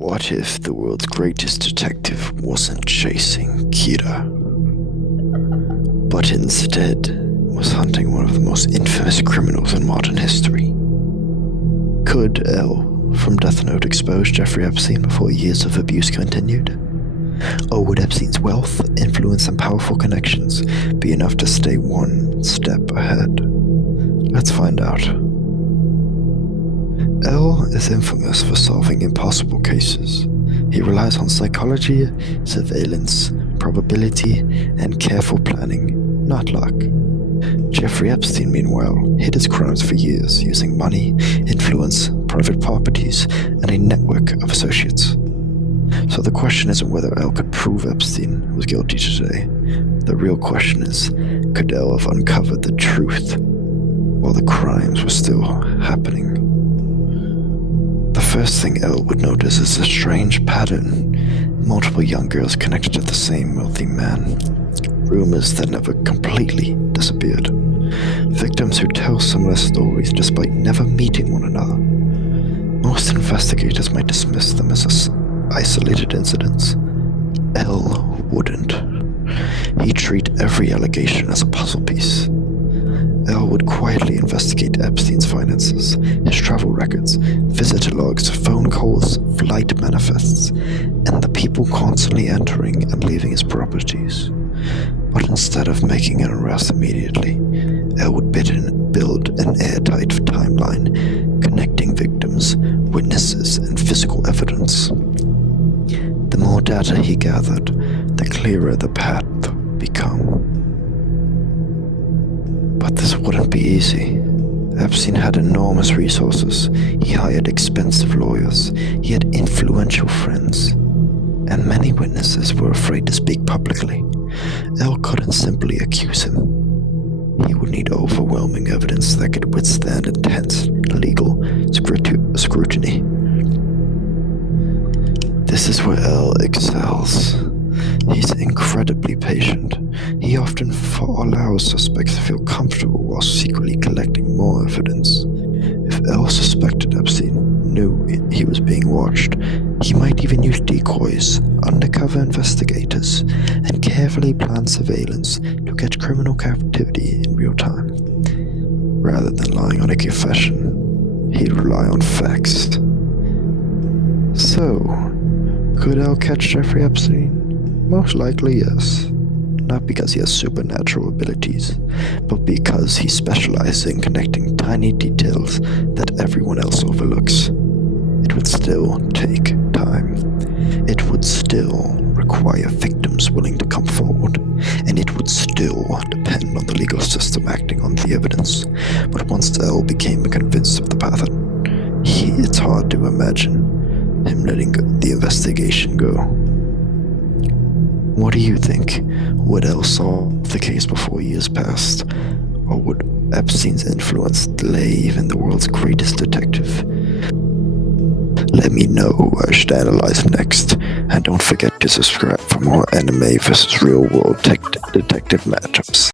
What if the world's greatest detective wasn't chasing Kira, but instead was hunting one of the most infamous criminals in modern history? Could L from Death Note expose Jeffrey Epstein before years of abuse continued? Or would Epstein's wealth, influence, and powerful connections be enough to stay one step ahead? Let's find out. L is infamous for solving impossible cases. He relies on psychology, surveillance, probability, and careful planning, not luck. Jeffrey Epstein, meanwhile, hid his crimes for years using money, influence, private properties, and a network of associates. So the question isn't whether L could prove Epstein was guilty today. The real question is, could L have uncovered the truth while the crimes were still happening? The first thing L would notice is a strange pattern. Multiple young girls connected to the same wealthy man. Rumors that never completely disappeared. Victims who tell similar stories despite never meeting one another. Most investigators might dismiss them as isolated incidents. L wouldn't. He'd treat every allegation as a puzzle piece. L would quietly investigate Epstein's finances, his travel records, visitor logs, phone calls, flight manifests, and the people constantly entering and leaving his properties. But instead of making an arrest immediately, L would build an airtight timeline connecting victims, witnesses, and physical evidence. The more data he gathered, the clearer the path become. But this wouldn't be easy. Epstein had enormous resources. He hired expensive lawyers. He had influential friends. And many witnesses were afraid to speak publicly. L couldn't simply accuse him. He would need overwhelming evidence that could withstand intense legal scrutiny. This is where L excels. He's incredibly patient. He often allows suspects to feel comfortable while secretly collecting more evidence. If L suspected Epstein knew he was being watched, he might even use decoys, undercover investigators, and carefully plan surveillance to catch criminal activity in real time. Rather than lying on a confession, he'd rely on facts. So, could L catch Jeffrey Epstein? Most likely, yes. Not because he has supernatural abilities, but because he specializes in connecting tiny details that everyone else overlooks. It would still take time. It would still require victims willing to come forward, and it would still depend on the legal system acting on the evidence. But once L became convinced of the pattern, it's hard to imagine him letting the investigation go. What do you think? Would L solve the case before years passed? Or would Epstein's influence delay even the world's greatest detective? Let me know who I should analyze next, and don't forget to subscribe for more anime vs. real world detective matchups.